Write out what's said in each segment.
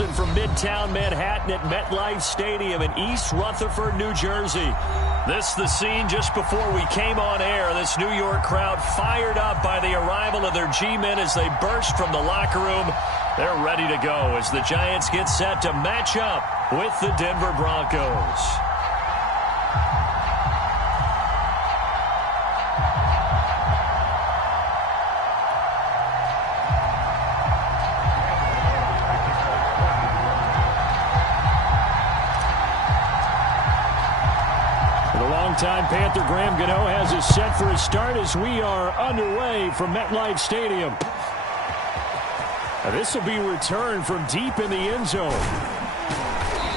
Wilson from Midtown Manhattan at MetLife Stadium in East Rutherford, New Jersey. This the scene just before we came on air. This New York crowd fired up by the arrival of their G-men as they burst from the locker room. They're ready to go as the Giants get set to match up with the Denver Broncos. Time Panther Graham Gano has us set for a start as we are underway from MetLife Stadium. This will be returned from deep in the end zone.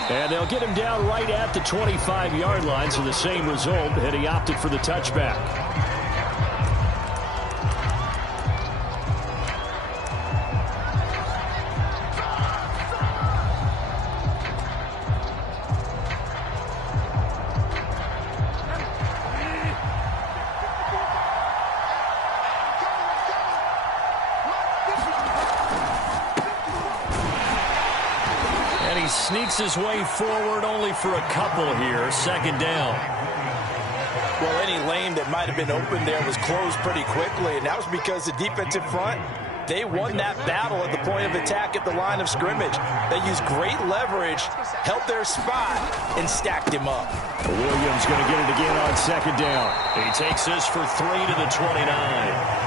And they'll get him down right at the 25-yard line, so the same result, and he opted for the touchback. Sneaks his way forward only for a couple here. Second down. Well, any lane that might have been open there was closed pretty quickly, and that was because the defensive front, they won that battle at the point of attack at the line of scrimmage. They used great leverage, held their spot, and stacked him up. Williams going to get it again on second down. He takes this for 3 to the 29.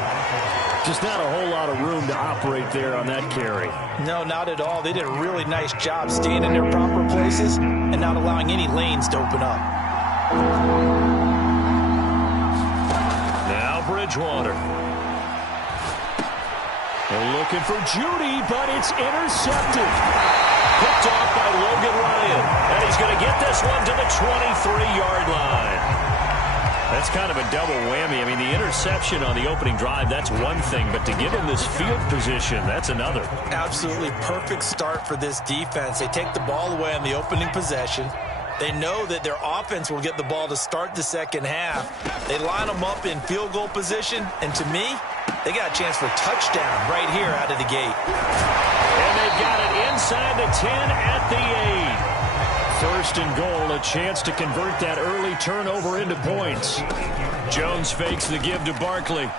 Just not a whole lot of room to operate there on that carry. No, not at all. They did a really nice job staying in their proper places and not allowing any lanes to open up. Now Bridgewater. They're looking for Judy, but it's intercepted. Picked off by Logan Ryan. And he's going to get this one to the 23-yard line. That's kind of a double whammy. I mean, the interception on the opening drive, that's one thing. But to give him this field position, that's another. Absolutely perfect start for this defense. They take the ball away on the opening possession. They know that their offense will get the ball to start the second half. They line them up in field goal position. And to me, they got a chance for a touchdown right here out of the gate. And they've got it inside the 10 at the 8. First and goal, a chance to convert that early turnover into points. Jones fakes the give to Barkley.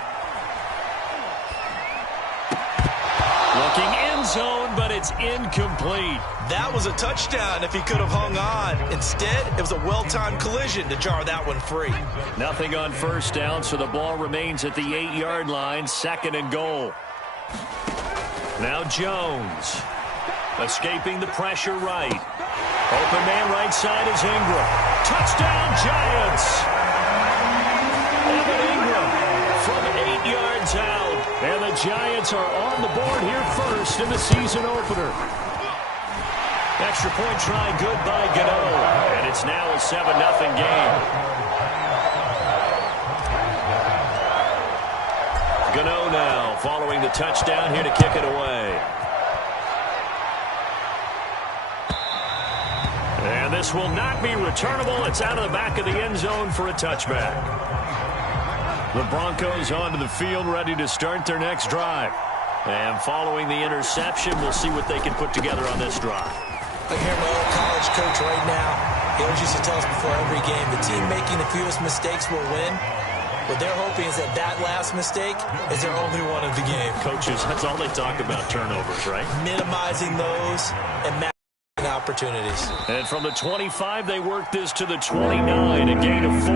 Looking end zone, but it's incomplete. That was a touchdown if he could have hung on. Instead, it was a well-timed collision to jar that one free. Nothing on first down, so the ball remains at the 8-yard line, second and goal. Now Jones, escaping the pressure right. Open man right side is Ingram. Touchdown, Giants! Evan Ingram from 8 yards out. And the Giants are on the board here first in the season opener. Extra point try good by Gano. And it's now a 7-0 game. Gano now following the touchdown here to kick it away. And this will not be returnable. It's out of the back of the end zone for a touchback. The Broncos onto the field, ready to start their next drive. And following the interception, we'll see what they can put together on this drive. I hear my old college coach right now. He always used to tell us before every game, the team making the fewest mistakes will win. What they're hoping is that that last mistake is their only one of the game. Coaches, that's all they talk about, turnovers, right? Minimizing those and opportunities. And from the 25, they work this to the 29, a gain of 4.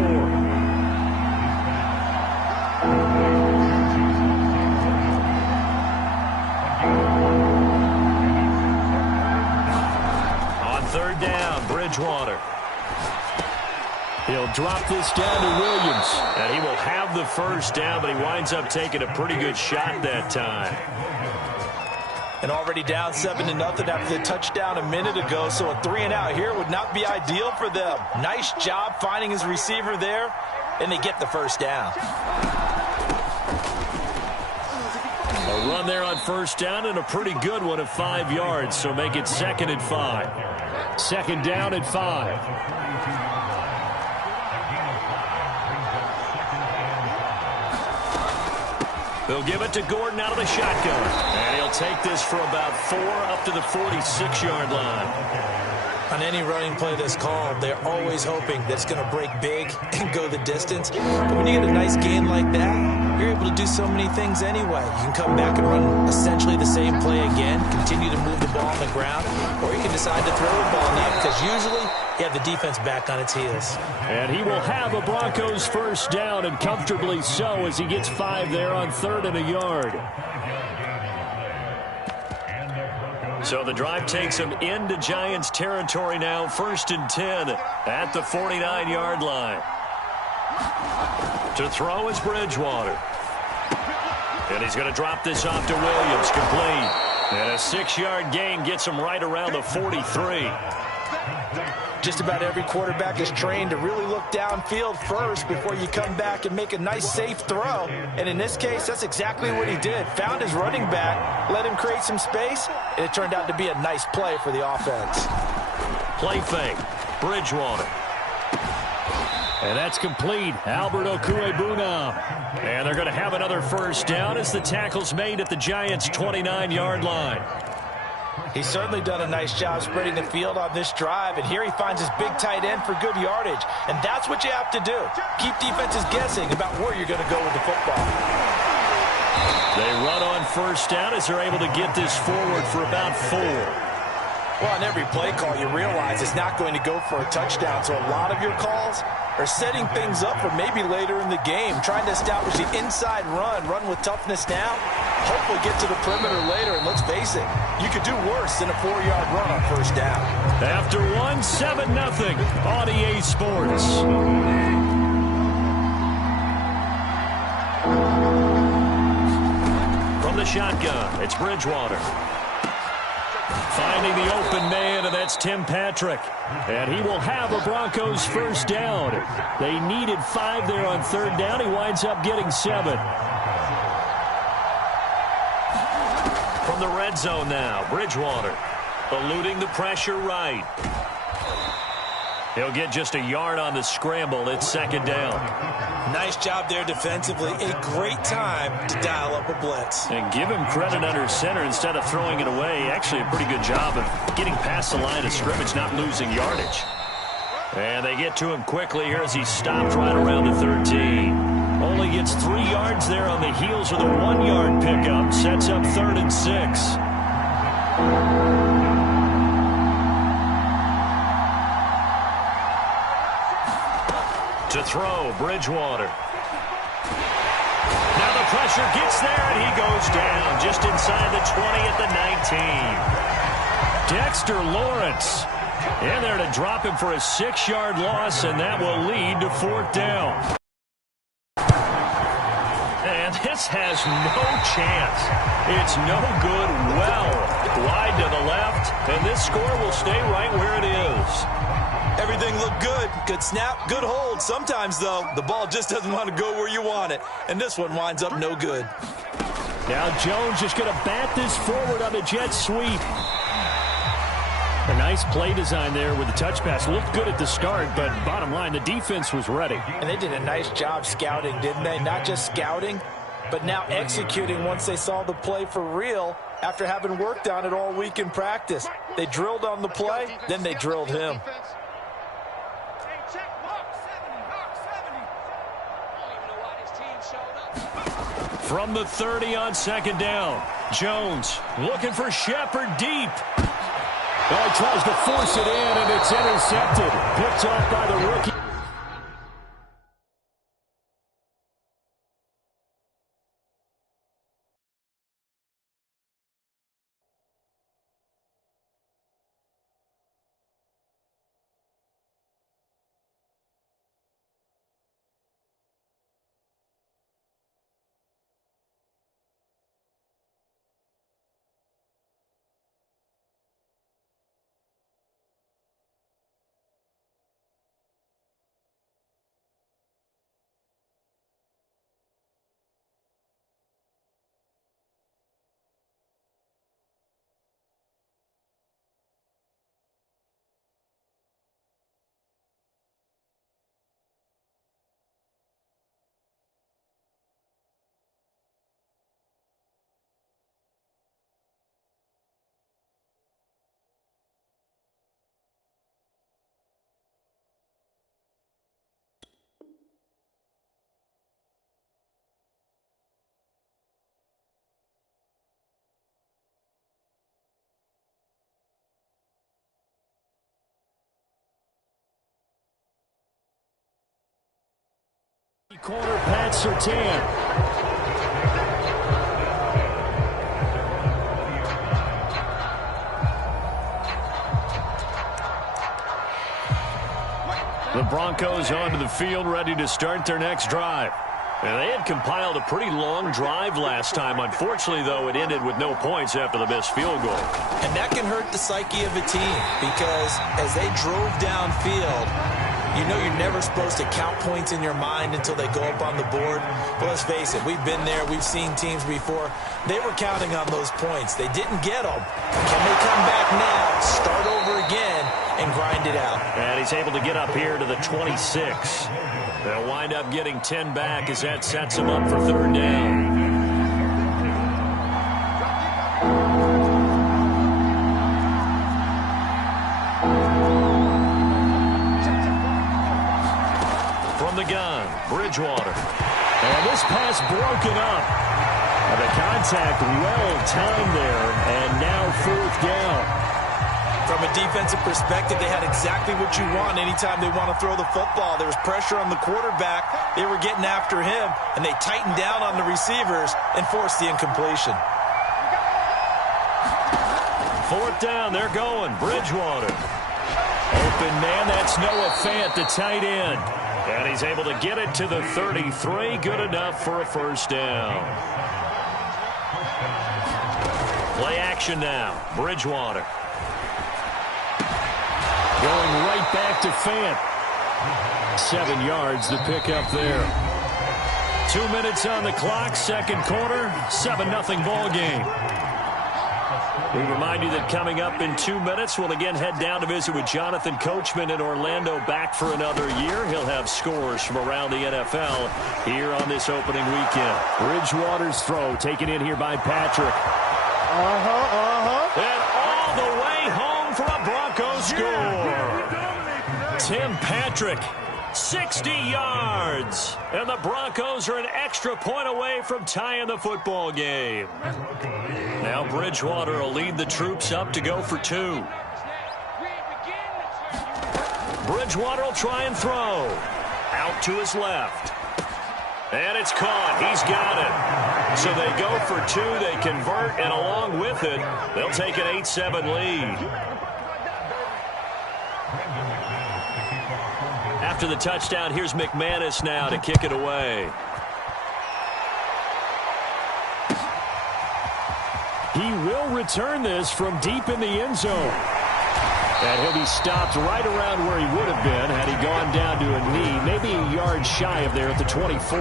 On third down, Bridgewater. He'll drop this down to Williams. And he will have the first down, but he winds up taking a pretty good shot that time. And already down 7-0 after the touchdown a minute ago, so a 3-and-out here would not be ideal for them. Nice job finding his receiver there, and they get the first down. A run there on first down and a pretty good one of 5 yards, so make it 2nd and 5. Second down at 5. They'll give it to Gordon out of the shotgun. And he'll take this for about 4 up to the 46-yard line. On any running play that's called, they're always hoping that it's going to break big and go the distance. But when you get a nice gain like that, you're able to do so many things anyway. You can come back and run essentially the same play again, continue to move the ball on the ground, or you can decide to throw the ball now because usually you have the defense back on its heels. And he will have a Broncos first down, and comfortably so, as he gets 5 there on 3rd and a yard. So the drive takes him into Giants territory now, 1st and 10 at the 49-yard line. To throw is Bridgewater. And he's going to drop this off to Williams, complete. And a 6-yard gain gets him right around the 43. Just about every quarterback is trained to really look downfield first before you come back and make a nice, safe throw. And in this case, that's exactly what he did. Found his running back, let him create some space, and it turned out to be a nice play for the offense. Play fake. Bridgewater. And that's complete. Albert Okwuegbunam. And they're going to have another first down as the tackle's made at the Giants' 29-yard line. He's certainly done a nice job spreading the field on this drive, and here he finds his big tight end for good yardage. And that's what you have to do. Keep defenses guessing about where you're going to go with the football. They run on first down as they're able to get this forward for about 4. Well, on every play call, you realize it's not going to go for a touchdown, so a lot of your calls are setting things up for maybe later in the game, trying to establish the inside run with toughness now, hopefully get to the perimeter later, and let's face it, you could do worse than a 4-yard run on first down. After 1, 7-0 on EA Sports. From the shotgun, it's Bridgewater. Finding the open man, and that's Tim Patrick. And he will have a Broncos first down. They needed 5 there on 3rd down. He winds up getting 7. From the red zone now, Bridgewater eluding the pressure right. He'll get just a yard on the scramble. It's 2nd down. Nice job there defensively. A great time to dial up a blitz. And give him credit under center instead of throwing it away. Actually a pretty good job of getting past the line of scrimmage, not losing yardage. And they get to him quickly here as he stopped right around the 13. Only gets 3 yards there on the heels of the 1-yard pickup. Sets up 3rd and 6. To throw, Bridgewater. Now the pressure gets there, and he goes down just inside the 20 at the 19. Dexter Lawrence in there to drop him for a 6-yard loss, and that will lead to 4th down. And this has no chance. It's no good. Well wide to the left, and this score will stay right where it is. Everything looked good. Good snap, good hold. Sometimes, though, the ball just doesn't want to go where you want it. And this one winds up no good. Now Jones just going to bat this forward on the jet sweep. A nice play design there with the touch pass. Looked good at the start, but bottom line, the defense was ready. And they did a nice job scouting, didn't they? Not just scouting, but now executing once they saw the play for real after having worked on it all week in practice. They drilled on the play, then they drilled him. From the 30 on 2nd down, Jones looking for Shepard deep. Well, he tries to force it in, and it's intercepted. Picked off by the rookie. Corner Pat Surtain. The Broncos onto the field, ready to start their next drive. And they had compiled a pretty long drive last time. Unfortunately, though, it ended with no points after the missed field goal. And that can hurt the psyche of a team because as they drove downfield, you know you're never supposed to count points in your mind until they go up on the board. But let's face it, we've been there. We've seen teams before. They were counting on those points. They didn't get them. Can they come back now, start over again, and grind it out? And he's able to get up here to the 26. They'll wind up getting 10 back as that sets him up for third down. From the gun, Bridgewater. And this pass broken up. The contact well timed there, and now fourth down. From a defensive perspective, they had exactly what you want anytime they want to throw the football. There was pressure on the quarterback. They were getting after him, and they tightened down on the receivers and forced the incompletion. Fourth down, they're going. Bridgewater. Open man, that's Noah Fant, the tight end. And he's able to get it to the 33. Good enough for a first down. Play action now. Bridgewater. Going right back to Fant. 7 yards to pick up there. 2 minutes on the clock, second quarter, 7-0 ball game. We remind you that coming up in 2 minutes, we'll again head down to visit with Jonathan Coachman in Orlando, back for another year. He'll have scores from around the NFL here on this opening weekend. Bridgewater's throw taken in here by Patrick. And all the way home for a Broncos score. Tim Patrick, 60 yards. And the Broncos are an extra point away from tying the football game. Now Bridgewater will lead the troops up to go for 2. Bridgewater will try and throw. Out to his left. And it's caught. He's got it. So they go for 2. They convert, and along with it, they'll take an 8-7 lead. After the touchdown, here's McManus now to kick it away. He will return this from deep in the end zone. And he'll be stopped right around where he would have been had he gone down to a knee, maybe a yard shy of there at the 24.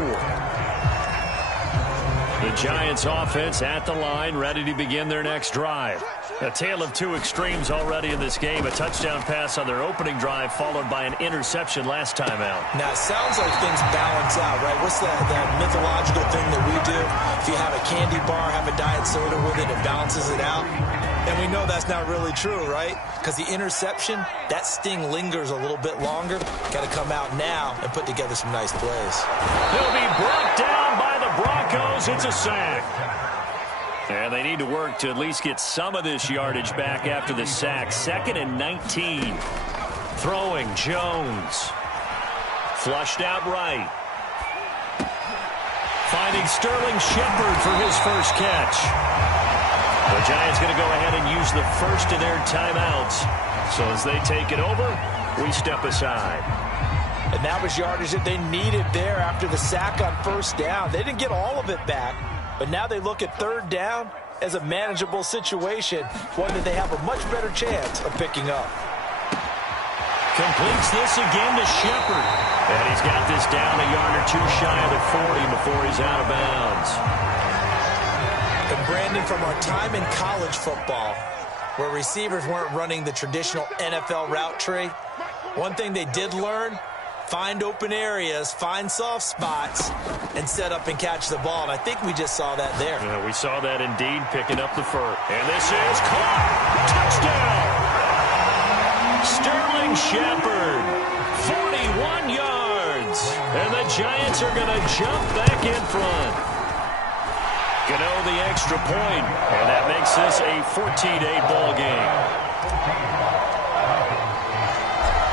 The Giants offense at the line, ready to begin their next drive. A tale of two extremes already in this game. A touchdown pass on their opening drive, followed by an interception last time out. Now, it sounds like things balance out, right? What's that mythological thing that we do? If you have a candy bar, have a diet soda with it, it balances it out. And we know that's not really true, right? Because the interception, that sting lingers a little bit longer. Got to come out now and put together some nice plays. He'll be brought down by the Broncos. It's a sack. And they need to work to at least get some of this yardage back after the sack. 2nd and 19. Throwing Jones. Flushed out right. Finding Sterling Shepard for his first catch. The Giants going to go ahead and use the first of their timeouts. So as they take it over, we step aside. And that was yardage that they needed there after the sack on first down. They didn't get all of it back, but now they look at third down as a manageable situation, one that they have a much better chance of picking up. Completes this again to Shepard. And he's got this down a yard or two shy of the 40 before he's out of bounds. And Brandon, from our time in college football, where receivers weren't running the traditional NFL route tree, one thing they did learn, find open areas, find soft spots, and set up and catch the ball. And I think we just saw that there. Yeah, we saw that indeed, picking up the first. And this is caught. Touchdown. Sterling Shepard, 41 yards. And the Giants are going to jump back in front. Gano the extra point, and that makes this a 14-8 ball game.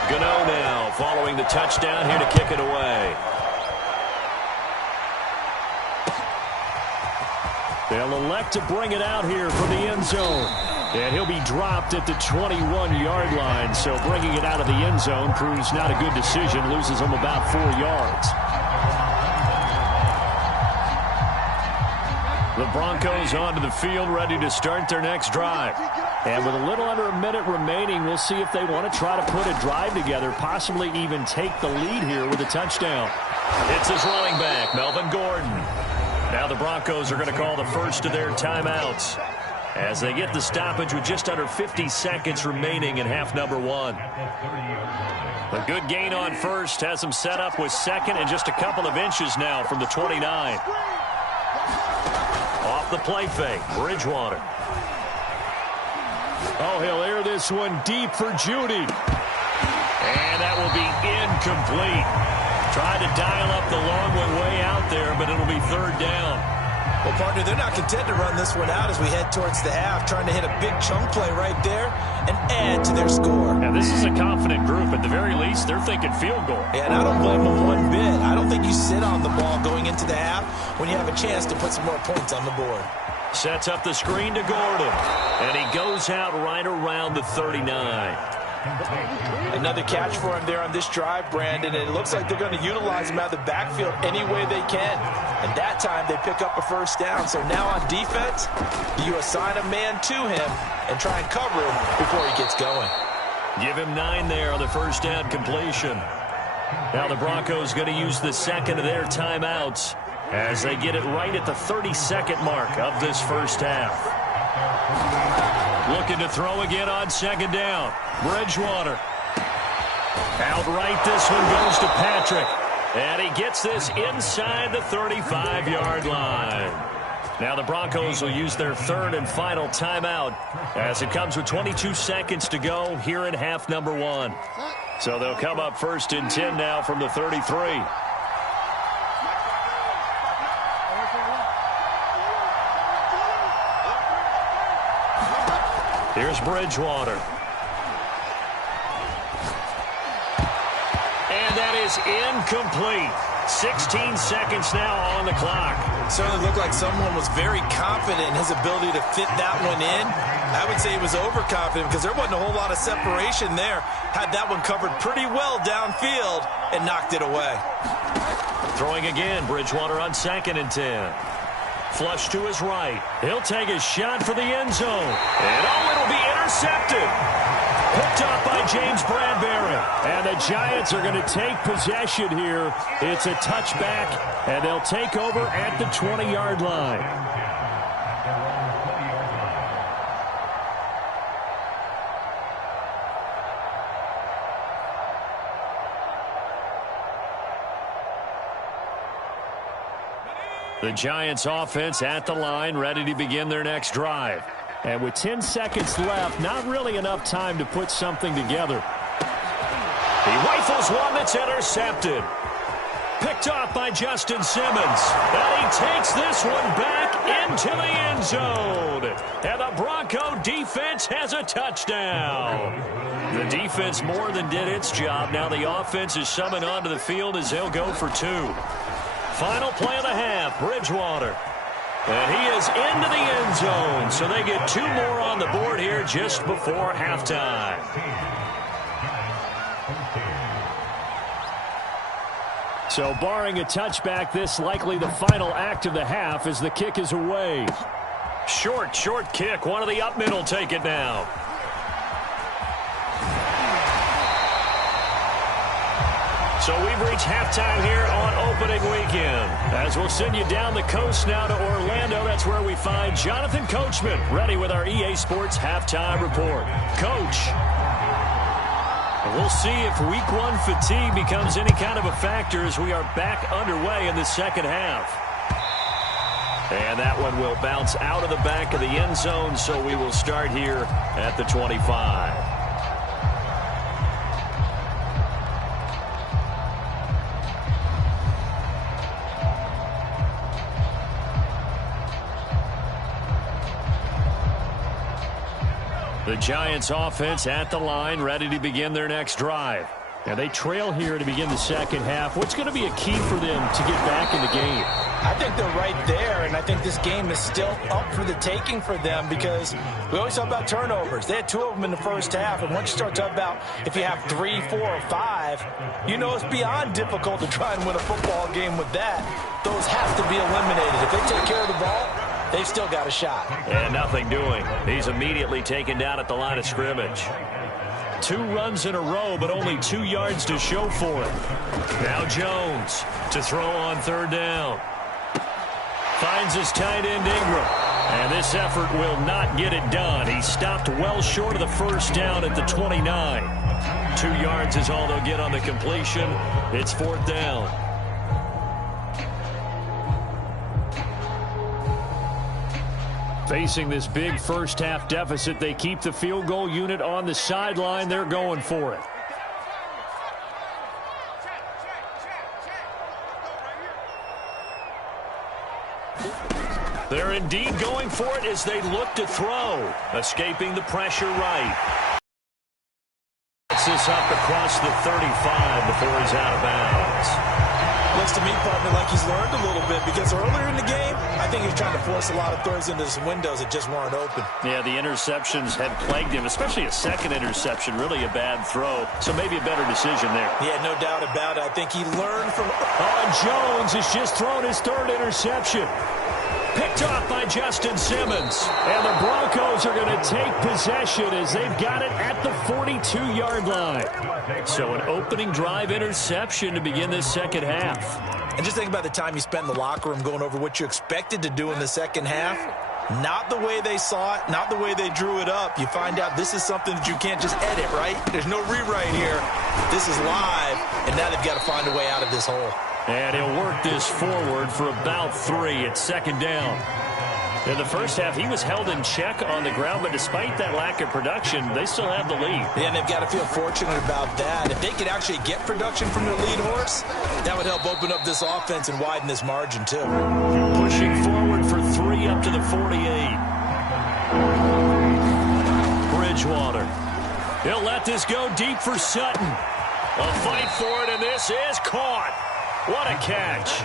Gano now following the touchdown here to kick it away. They'll elect to bring it out here from the end zone. And he'll be dropped at the 21-yard line. So bringing it out of the end zone proves not a good decision. Loses him about 4 yards. The Broncos onto the field, ready to start their next drive. And with a little under a minute remaining, we'll see if they want to try to put a drive together, possibly even take the lead here with a touchdown. It's his running back, Melvin Gordon. Now the Broncos are going to call the first of their timeouts as they get the stoppage with just under 50 seconds remaining in half number 1. A good gain on first has them set up with second and just a couple of inches now from the 29. Off the play fake, Bridgewater. Oh, he'll air this one deep for Judy. And that will be incomplete. Tried to dial up the long one way out there, but it'll be third down. Well, partner, they're not content to run this one out as we head towards the half, trying to hit a big chunk play right there and add to their score. And this is a confident group. At the very least, they're thinking field goal. Yeah, and I don't blame them one bit. I don't think you sit on the ball going into the half when you have a chance to put some more points on the board. Sets up the screen to Gordon. And he goes out right around the 39. Another catch for him there on this drive, Brandon. And it looks like they're going to utilize him out of the backfield any way they can. And that time they pick up a first down. So now on defense, you assign a man to him and try and cover him before he gets going. Give him 9 there on the first down completion. Now the Broncos going to use the second of their timeouts as they get it right at the 32nd mark of this first half. Looking to throw again on second down. Bridgewater. Outright, this one goes to Patrick. And he gets this inside the 35-yard line. Now the Broncos will use their third and final timeout as it comes with 22 seconds to go here in half number 1. So they'll come up first and 10 now from the 33. Here's Bridgewater. And that is incomplete. 16 seconds now on the clock. Certainly looked like someone was very confident in his ability to fit that one in. I would say he was overconfident because there wasn't a whole lot of separation there. Had that one covered pretty well downfield and knocked it away. Throwing again, Bridgewater on second and 10. Flush to his right. He'll take a shot for the end zone. And oh, it'll be intercepted. Picked up by James Bradbury. And the Giants are going to take possession here. It's a touchback, and they'll take over at the 20-yard line. The Giants offense at the line, ready to begin their next drive. And with 10 seconds left, not really enough time to put something together. He rifles one that's intercepted. Picked off by Justin Simmons. And he takes this one back into the end zone. And the Bronco defense has a touchdown. The defense more than did its job. Now the offense is summoned onto the field as they'll go for 2. Final play of the half, Bridgewater. And he is into the end zone. So they get 2 more on the board here just before halftime. So barring a touchback, this likely the final act of the half as the kick is away. Short kick. One of the up middle take it now. So we've reached halftime here on opening weekend. As we'll send you down the coast now to Orlando, that's where we find Jonathan Coachman, ready with our EA Sports halftime report. Coach, we'll see if week 1 fatigue becomes any kind of a factor as we are back underway in the second half. And that one will bounce out of the back of the end zone, so we will start here at the 25. The Giants offense at the line, ready to begin their next drive. Now they trail here to begin the second half. What's going to be a key for them to get back in the game? I think they're right there, and I think this game is still up for the taking for them because we always talk about turnovers. They had 2 of them in the first half, and once you start talking about if you have 3, 4, or 5, you know it's beyond difficult to try and win a football game with that. Those have to be eliminated. If they take care of the ball, they've still got a shot. And nothing doing. He's immediately taken down at the line of scrimmage. 2 runs in a row, but only 2 yards to show for it. Now Jones to throw on 3rd down. Finds his tight end Ingram. And this effort will not get it done. He stopped well short of the first down at the 29. 2 yards is all they'll get on the completion. It's 4th down. Facing this big first-half deficit, they keep the field goal unit on the sideline. They're going for it. They're indeed going for it as they look to throw. Escaping the pressure right. Gets this up across the 35 before he's out of bounds. Looks to me, partner, like he's learned a little bit because earlier in the game, I think he was trying to force a lot of throws into some windows that just weren't open. Yeah, the interceptions had plagued him, especially a second interception, really a bad throw. So maybe a better decision there. Yeah, no doubt about it. I think he learned from... Jones has just thrown his 3rd interception. Picked off by Justin Simmons. And the Broncos are going to take possession as they've got it at the 42-yard line. So an opening drive interception to begin this second half. And just think about the time you spent in the locker room going over what you expected to do in the second half. Not the way they saw it, not the way they drew it up. You find out this is something that you can't just edit, right? There's no rewrite here. This is live, and now they've got to find a way out of this hole. And he'll work this forward for about 3. It's 2nd down. In the first half, he was held in check on the ground, but despite that lack of production, they still have the lead. Yeah, and they've got to feel fortunate about that. If they could actually get production from their lead horse, that would help open up this offense and widen this margin, too. Pushing forward for 3 up to the 48. Bridgewater. He'll let this go deep for Sutton. A fight for it, and this is caught. What a catch.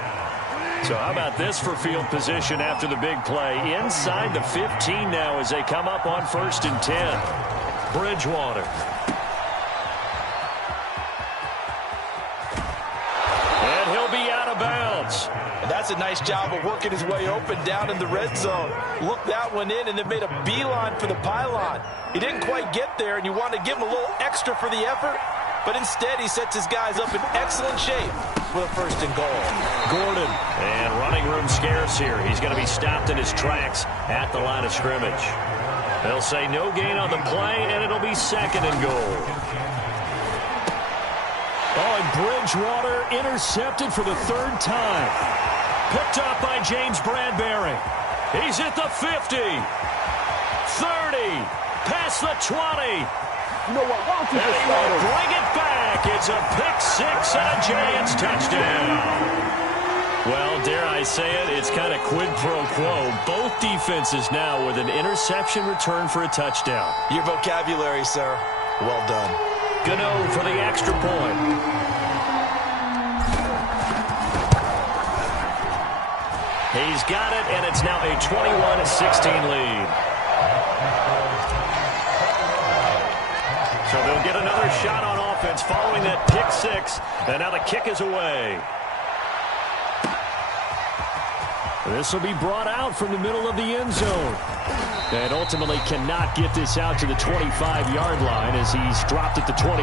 So how about this for field position after the big play? Inside the 15 now as they come up on 1st and 10. Bridgewater. And he'll be out of bounds. And that's a nice job of working his way open down in the red zone. Looked that one in and then made a beeline for the pylon. He didn't quite get there, and you want to give him a little extra for the effort. But instead, he sets his guys up in excellent shape with a 1st and goal. Gordon. And running room scarce here. He's going to be stopped in his tracks at the line of scrimmage. They'll say no gain on the play, and it'll be 2nd and goal. Oh, and Bridgewater intercepted for the 3rd time. Picked up by James Bradbury. He's at the 50. 30. Past the 20. You know what? Why don't you and just he will bring it back. It's a pick-6 and a Giants touchdown. Well, dare I say it, it's kind of quid pro quo. Both defenses now with an interception return for a touchdown. Your vocabulary, sir. Well done. Gano for the extra point. He's got it, and it's now a 21-16 lead. So they'll get another shot on offense following that pick-6, and now the kick is away. This will be brought out from the middle of the end zone. And ultimately cannot get this out to the 25-yard line as he's dropped at the 23.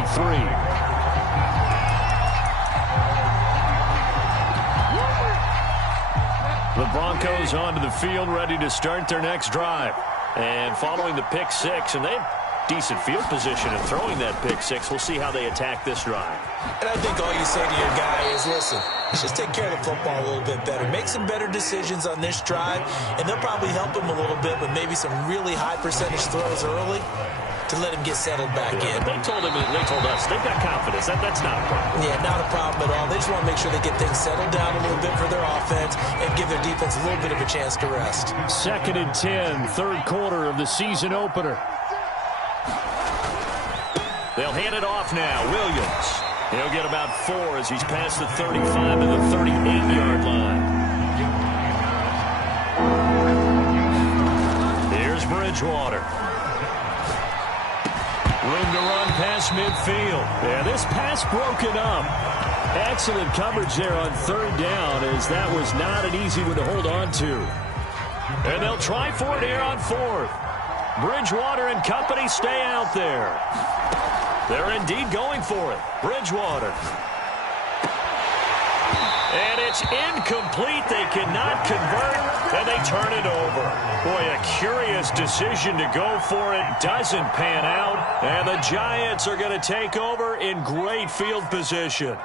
The Broncos onto the field ready to start their next drive. And following the pick-6, and they have decent field position and throwing that pick-6. We'll see how they attack this drive. And I think all you say to your guy is, listen, let's just take care of the football a little bit better. Make some better decisions on this drive, and they'll probably help him a little bit with maybe some really high percentage throws early to let him get settled back in. But they told us, they've got confidence. That's not a problem. Yeah, not a problem at all. They just want to make sure they get things settled down a little bit for their offense and give their defense a little bit of a chance to rest. 2nd and 10, 3rd quarter of the season opener. They'll hand it off now. Williams. He'll get about 4 as he's past the 35 to the 38-yard line. Here's Bridgewater. Room to run past midfield. Yeah, this pass broken up. Excellent coverage there on third down, as that was not an easy one to hold on to. And they'll try for it here on fourth. Bridgewater and company stay out there. They're indeed going for it. Bridgewater. And it's incomplete. They cannot convert, and they turn it over. Boy, a curious decision to go for it. Doesn't pan out, and the Giants are going to take over in great field position.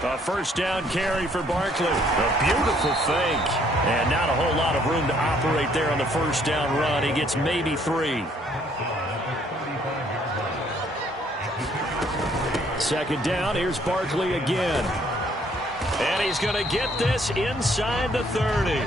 A first down carry for Barkley. A beautiful fake. And not a whole lot of room to operate there on the first down run. He gets maybe 3. Second down, here's Barkley again. And he's going to get this inside the 30.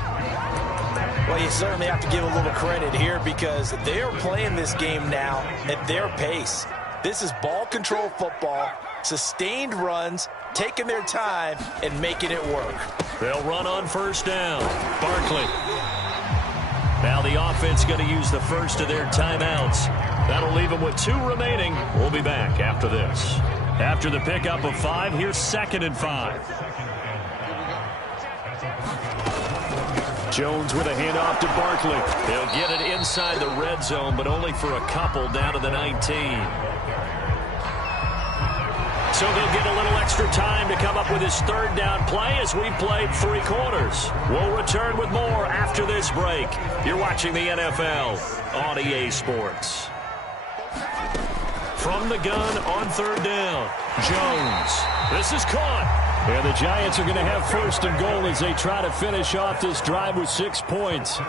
Well, you certainly have to give a little credit here because they're playing this game now at their pace. This is ball control football, sustained runs, taking their time and making it work. They'll run on first down. Barkley. Now the offense going to use the first of their timeouts. That'll leave them with 2 remaining. We'll be back after this. After the pickup of 5, here's 2nd and 5. Jones with a handoff to Barkley. He'll get it inside the red zone, but only for a couple down to the 19. So they'll get a little extra time to come up with his third down play as we've played 3 quarters. We'll return with more after this break. You're watching the NFL on EA Sports. From the gun on third down, Jones. This is caught. And the Giants are going to have first and goal as they try to finish off this drive with 6 points.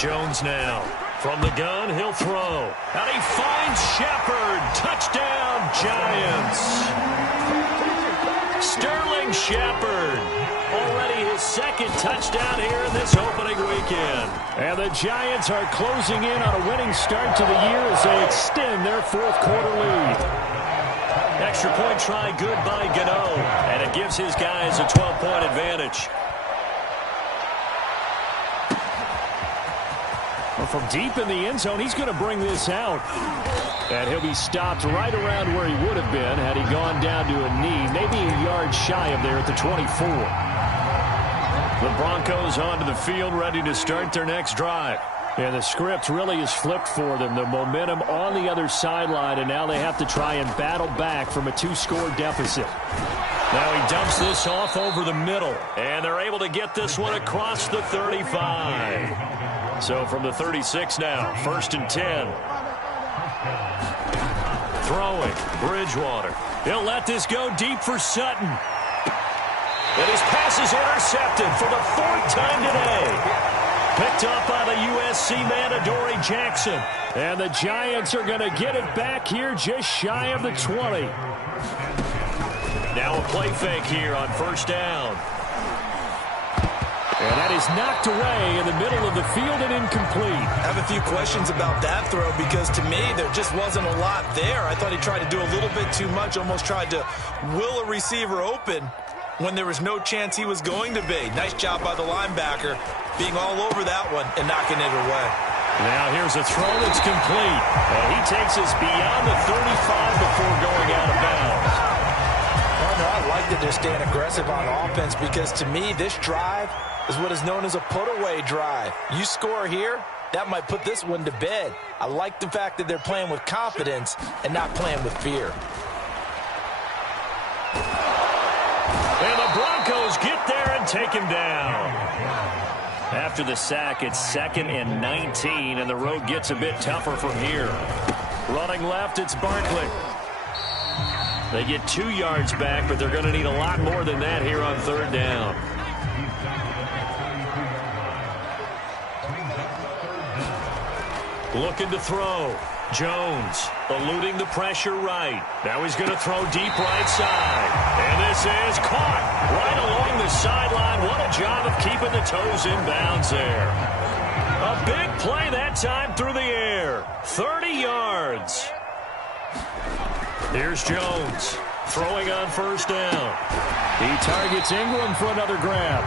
Jones now. From the gun, he'll throw. And he finds Shepard. Touchdown, Giants. Sterling Shepard. Already his 2nd touchdown here in this opening weekend. And the Giants are closing in on a winning start to the year as they extend their 4th quarter lead. Extra point try good by Gano. And it gives his guys a 12-point advantage. From deep in the end zone, he's going to bring this out. And he'll be stopped right around where he would have been had he gone down to a knee, maybe a yard shy of there at the 24. The Broncos onto the field, ready to start their next drive. And the script really is flipped for them. The momentum on the other sideline, and now they have to try and battle back from a 2-score deficit. Now he dumps this off over the middle, and they're able to get this one across the 35. So from the 36 now, 1st and 10. Throwing, Bridgewater. He'll let this go deep for Sutton. And his pass is intercepted for the 4th time today. Picked up by the USC man, Adoree Jackson. And the Giants are going to get it back here just shy of the 20. Now a play fake here on first down. And that is knocked away in the middle of the field and incomplete. I have a few questions about that throw because to me there just wasn't a lot there. I thought he tried to do a little bit too much, almost tried to will a receiver open when there was no chance he was going to be. Nice job by the linebacker being all over that one and knocking it away. Now here's a throw that's complete. And he takes us beyond the 35 before going out of bounds. Partner, I like that they're staying aggressive on offense because to me this drive is what is known as a put-away drive. You score here, that might put this one to bed. I like the fact that they're playing with confidence and not playing with fear. And the Broncos get there and take him down. After the sack, it's 2nd and 19, and the road gets a bit tougher from here. Running left, it's Barkley. They get 2 yards back, but they're going to need a lot more than that here on third down. Looking to throw. Jones eluding the pressure right. Now he's going to throw deep right side. And this is caught right along the sideline. What a job of keeping the toes in bounds there. A big play that time through the air. 30 yards. Here's Jones. Throwing on first down. He targets Ingram for another grab.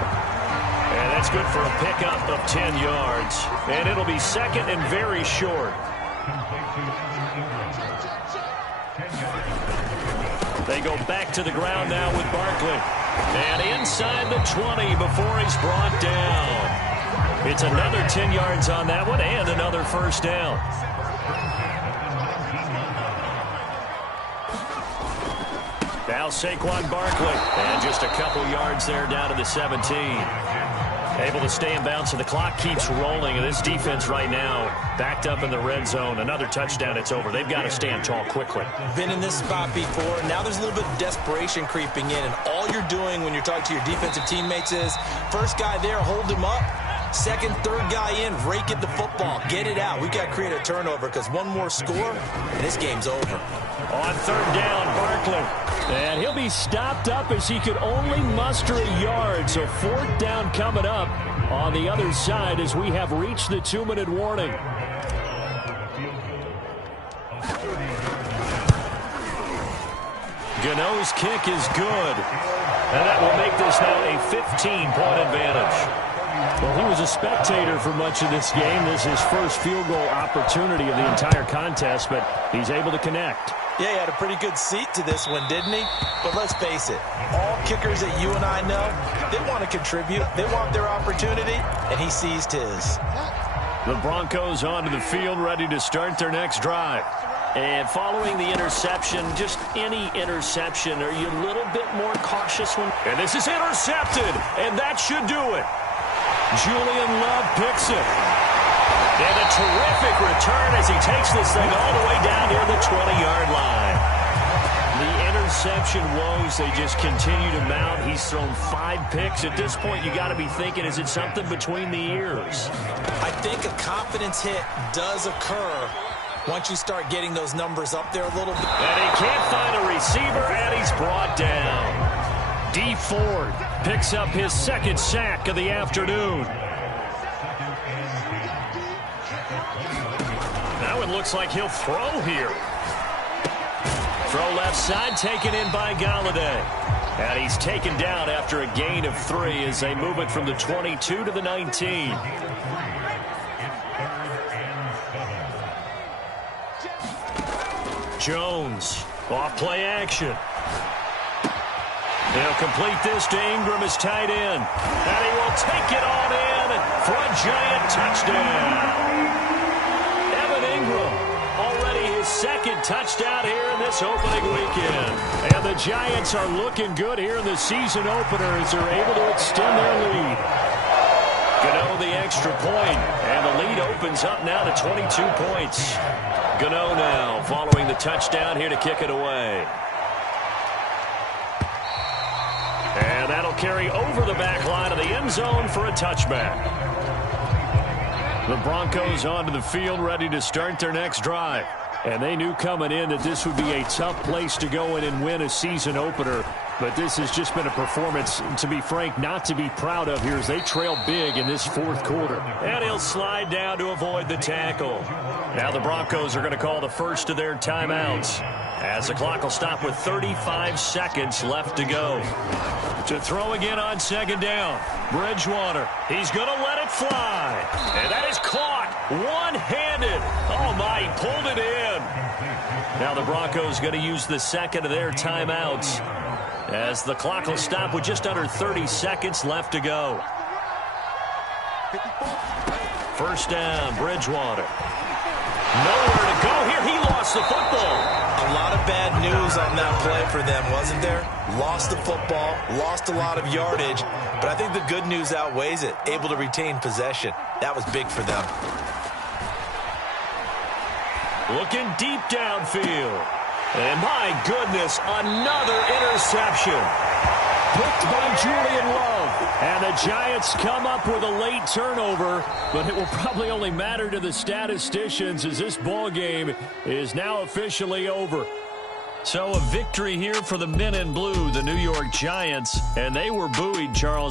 And that's good for a pickup of 10 yards. And it'll be second and very short. They go back to the ground now with Barkley. And inside the 20 before he's brought down. It's another 10 yards on that one and another first down. Now Saquon Barkley. And just a couple yards there down to the 17. Able to stay in bounds, so the clock keeps rolling. And this defense right now backed up in the red zone. Another touchdown, it's over. They've got to stand tall quickly. Been in this spot before. Now there's a little bit of desperation creeping in. And all you're doing when you're talking to your defensive teammates is, first guy there, hold him up. Second, third guy in, rake at the football. Get it out. We've got to create a turnover because one more score, and this game's over. On third down, Barkley. And he'll be stopped up as he could only muster a yard. So fourth down coming up on the other side as we have reached the 2-minute warning. Gano's kick is good. And that will make this now a 15-point advantage. Well, he was a spectator for much of this game. This is his first field goal opportunity of the entire contest, but he's able to connect. Yeah, he had a pretty good seat to this one, didn't he? But let's face it, all kickers that you and I know, they want to contribute. They want their opportunity, and he seized his. The Broncos onto the field, ready to start their next drive. And following the interception, just any interception, are you a little bit more cautious when... And this is intercepted, and that should do it. Julian Love picks it. And a terrific return as he takes this thing all the way down near the 20-yard line. The interception woes, they just continue to mount. He's thrown 5 picks. At this point, you got to be thinking, is it something between the ears? I think a confidence hit does occur once you start getting those numbers up there a little bit. And he can't find a receiver, and he's brought down. Dee Ford picks up his second sack of the afternoon. Now it looks like he'll throw here. Throw left side, taken in by Galladay. And he's taken down after a gain of 3 as they move it from the 22 to the 19. Jones, off play action. He'll complete this to Ingram as tight end. And he will take it on in for a giant touchdown. Evan Ingram, already his second touchdown here in this opening weekend. And the Giants are looking good here in the season opener as they're able to extend their lead. Gano the extra point, and the lead opens up now to 22 points. Gano now following the touchdown here to kick it away. And that'll carry over the back line of the end zone for a touchback. The Broncos onto the field ready to start their next drive. And they knew coming in that this would be a tough place to go in and win a season opener. But this has just been a performance, to be frank, not to be proud of here as they trail big in this fourth quarter. And he'll slide down to avoid the tackle. Now the Broncos are going to call the first of their timeouts, as the clock will stop with 35 seconds left to go. To throw again on second down, Bridgewater. He's going to let it fly. And that is caught one-handed. Oh, my, he pulled it in. Now the Broncos going to use the second of their timeouts, as the clock will stop with just under 30 seconds left to go. First down, Bridgewater. Nowhere to go here. He lost the football. A lot of bad news on that play for them, wasn't there? Lost the football, lost a lot of yardage, but I think the good news outweighs it. Able to retain possession. That was big for them. Looking deep downfield. And my goodness, another interception. Picked by Julian Love. And the Giants come up with a late turnover, but it will probably only matter to the statisticians as this ball game is now officially over. So a victory here for the men in blue, the New York Giants, and they were buoyed, Charles.